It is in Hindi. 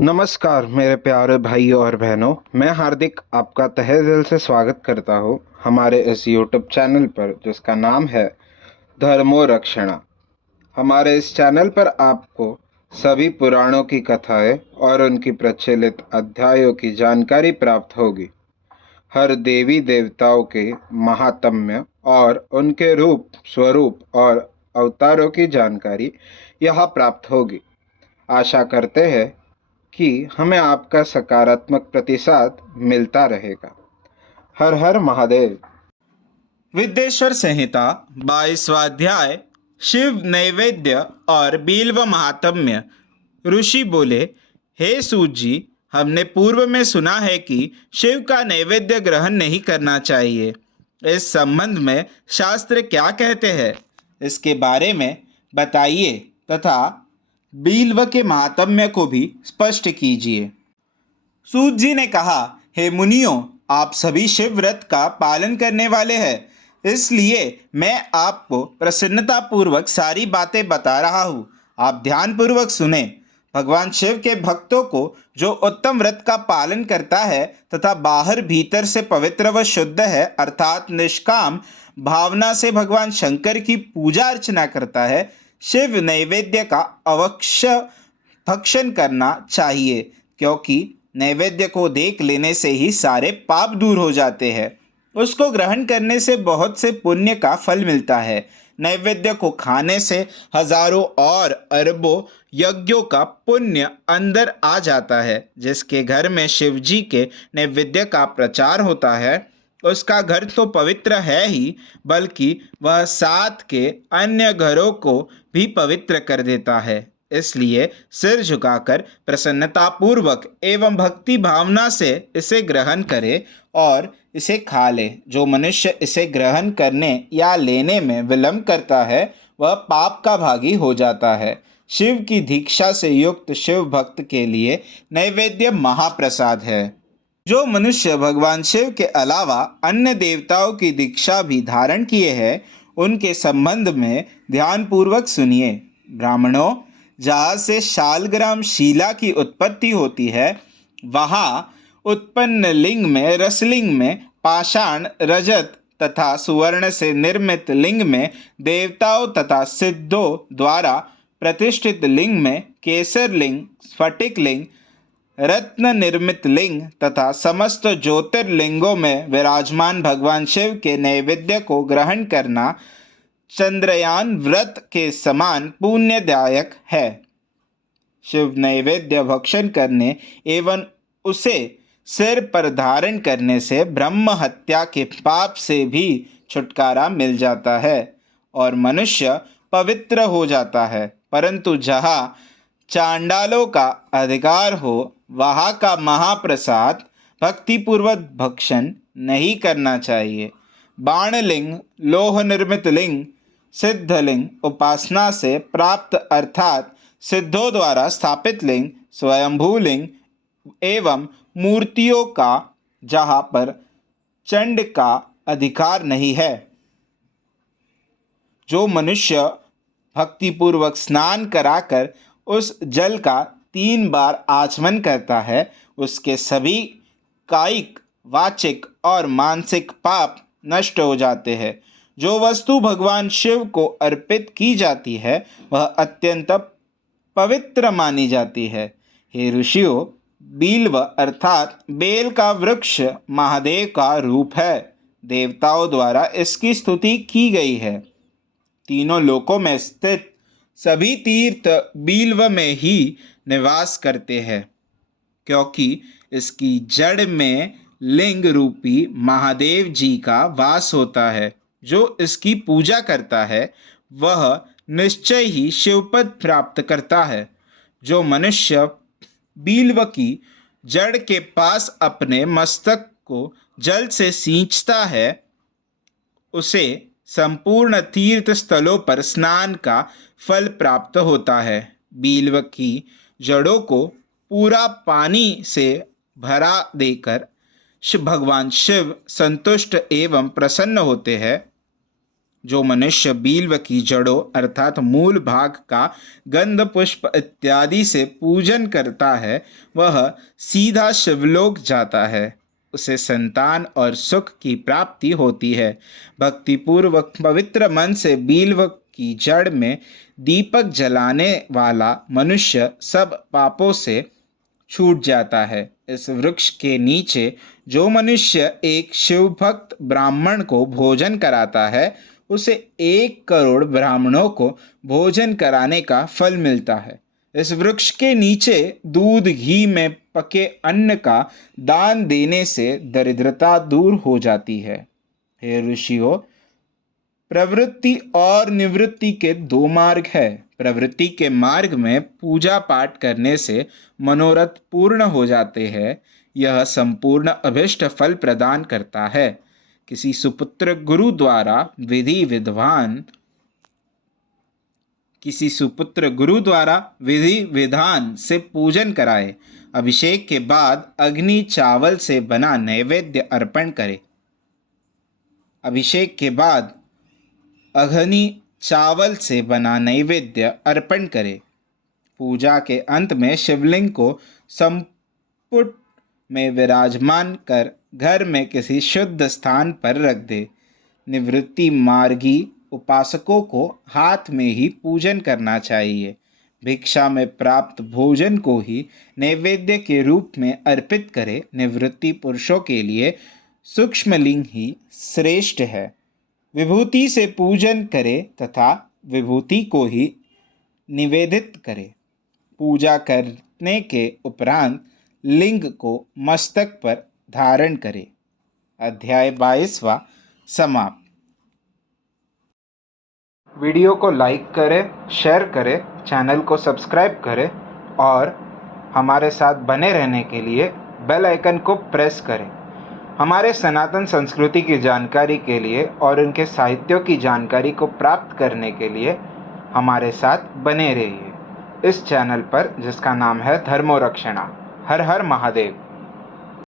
नमस्कार मेरे प्यारे भाइयों और बहनों, मैं हार्दिक आपका तहे दिल से स्वागत करता हूँ हमारे इस यूट्यूब चैनल पर जिसका नाम है धर्मो रक्षणा। हमारे इस चैनल पर आपको सभी पुराणों की कथाएं और उनकी प्रचलित अध्यायों की जानकारी प्राप्त होगी। हर देवी देवताओं के महात्म्य और उनके रूप स्वरूप और अवतारों की जानकारी यहाँ प्राप्त होगी। आशा करते हैं कि हमें आपका सकारात्मक प्रतिसाद मिलता रहेगा। हर हर महादेव। विद्येश्वर संहिता 22वां अध्याय शिव नैवेद्य और बिल्व महात्म्य। ऋषि बोले, हे सूत जी, हमने पूर्व में सुना है कि शिव का नैवेद्य ग्रहण नहीं करना चाहिए। इस संबंध में शास्त्र क्या कहते हैं, इसके बारे में बताइए तथा बिल्व के महात्म्य को भी स्पष्ट कीजिए। सूत जी ने कहा, हे मुनियों, आप सभी शिव व्रत का पालन करने वाले हैं, इसलिए मैं आपको प्रसन्नता पूर्वक सारी बातें बता रहा हूँ। आप ध्यान पूर्वक सुने। भगवान शिव के भक्तों को जो उत्तम व्रत का पालन करता है तथा बाहर भीतर से पवित्र व शुद्ध है, अर्थात निष्काम भावना से भगवान शंकर की पूजा अर्चना करता है, शिव नैवेद्य का अवश्य भक्षण करना चाहिए, क्योंकि नैवेद्य को देख लेने से ही सारे पाप दूर हो जाते हैं। उसको ग्रहण करने से बहुत से पुण्य का फल मिलता है। नैवेद्य को खाने से हजारों और अरबों यज्ञों का पुण्य अंदर आ जाता है। जिसके घर में शिव जी के नैवेद्य का प्रचार होता है, उसका घर तो पवित्र है ही, बल्कि वह साथ के अन्य घरों को भी पवित्र कर देता है। इसलिए सिर झुकाकर प्रसन्नता पूर्वक एवं भक्ति भावना से इसे ग्रहण करे और इसे खा ले। जो मनुष्य इसे ग्रहण करने या लेने में विलंब करता है, वह पाप का भागी हो जाता है। शिव की दीक्षा से युक्त शिव भक्त के लिए नैवेद्य महाप्रसाद है। जो मनुष्य भगवान शिव के अलावा अन्य देवताओं की दीक्षा भी धारण किए हैं, उनके संबंध में ध्यानपूर्वक सुनिए। ब्राह्मणों, जहाँ से शालग्राम शिला की उत्पत्ति होती है, वहाँ उत्पन्न लिंग में रसलिंग में पाषाण रजत तथा सुवर्ण से निर्मित लिंग में देवताओं तथा सिद्धों द्वारा प्रतिष्ठित लिंग में केसर लिंग, स्फटिक लिंग, रत्न निर्मित लिंग तथा समस्त ज्योतिर्लिंगों में विराजमान भगवान शिव के नैवेद्य को ग्रहण करना चंद्रयान व्रत के समान पुण्यदायक है। शिव नैवेद्य भक्षण करने एवं उसे सिर पर धारण करने से ब्रह्म हत्या के पाप से भी छुटकारा मिल जाता है और मनुष्य पवित्र हो जाता है। परंतु जहाँ चांडालों का अधिकार हो, वहाँ का महाप्रसाद भक्तिपूर्वक भक्षण नहीं करना चाहिए। बाणलिंग, लोह निर्मित लिंग, सिद्धलिंग, उपासना से प्राप्त अर्थात सिद्धों द्वारा स्थापित लिंग, स्वयंभू लिंग एवं मूर्तियों का जहाँ पर चंड का अधिकार नहीं है। जो मनुष्य भक्तिपूर्वक स्नान कराकर उस जल का 3 बार आचमन करता है, उसके सभी कायिक, वाचिक और मानसिक पाप नष्ट हो जाते हैं। जो वस्तु भगवान शिव को अर्पित की जाती है, वह अत्यंत पवित्र मानी जाती है। हे ऋषियों, बिल्व अर्थात बेल का वृक्ष महादेव का रूप है। देवताओं द्वारा इसकी स्तुति की गई है। तीनों लोकों में स्थित सभी तीर्थ बिल्व में ही निवास करते हैं, क्योंकि इसकी जड़ में लिंग रूपी महादेव जी का वास होता है। जो इसकी पूजा करता है, वह निश्चय ही शिवपद प्राप्त करता है। जो मनुष्य बिल्व की जड़ के पास अपने मस्तक को जल से सींचता है, उसे संपूर्ण तीर्थ स्थलों पर स्नान का फल प्राप्त होता है। बिल्व की जड़ों को पूरा पानी से भरा देकर भगवान शिव संतुष्ट एवं प्रसन्न होते हैं। जो मनुष्य बील्व की जड़ों अर्थात मूल भाग का गंध पुष्प इत्यादि से पूजन करता है वह सीधा शिवलोक जाता है। उसे संतान और सुख की प्राप्ति होती है। भक्तिपूर्वक पवित्र मन से बील्व की जड़ में दीपक जलाने वाला मनुष्य सब पापों से छूट जाता है। इस वृक्ष के नीचे जो मनुष्य एक शिव भक्त ब्राह्मण को भोजन कराता है उसे 1 करोड़ ब्राह्मणों को भोजन कराने का फल मिलता है। इस वृक्ष के नीचे दूध घी में पके अन्न का दान देने से दरिद्रता दूर हो जाती है। हे ऋषियों, प्रवृत्ति और निवृत्ति के 2 मार्ग है। प्रवृत्ति के मार्ग में पूजा पाठ करने से मनोरथ पूर्ण हो जाते हैं। यह संपूर्ण अभिष्ट फल प्रदान करता है। किसी सुपुत्र गुरु द्वारा विधि विधान से पूजन कराए। अभिषेक के बाद अग्नि चावल से बना नैवेद्य अर्पण करे। पूजा के अंत में शिवलिंग को संपुट में विराजमान कर घर में किसी शुद्ध स्थान पर रख दे। निवृत्ति मार्गी उपासकों को हाथ में ही पूजन करना चाहिए। भिक्षा में प्राप्त भोजन को ही नैवेद्य के रूप में अर्पित करे। निवृत्ति पुरुषों के लिए सूक्ष्मलिंग ही श्रेष्ठ है। विभूति से पूजन करे तथा विभूति को ही निवेदित करे। पूजा करने के उपरांत लिंग को मस्तक पर धारण करे। अध्याय 22वां समाप्त। वीडियो को लाइक करें, शेयर करें, चैनल को सब्सक्राइब करें और हमारे साथ बने रहने के लिए बेल आइकन को प्रेस करें। हमारे सनातन संस्कृति की जानकारी के लिए और उनके साहित्यों की जानकारी को प्राप्त करने के लिए हमारे साथ बने रहिए इस चैनल पर, जिसका नाम है धर्मो रक्षणा। हर हर महादेव।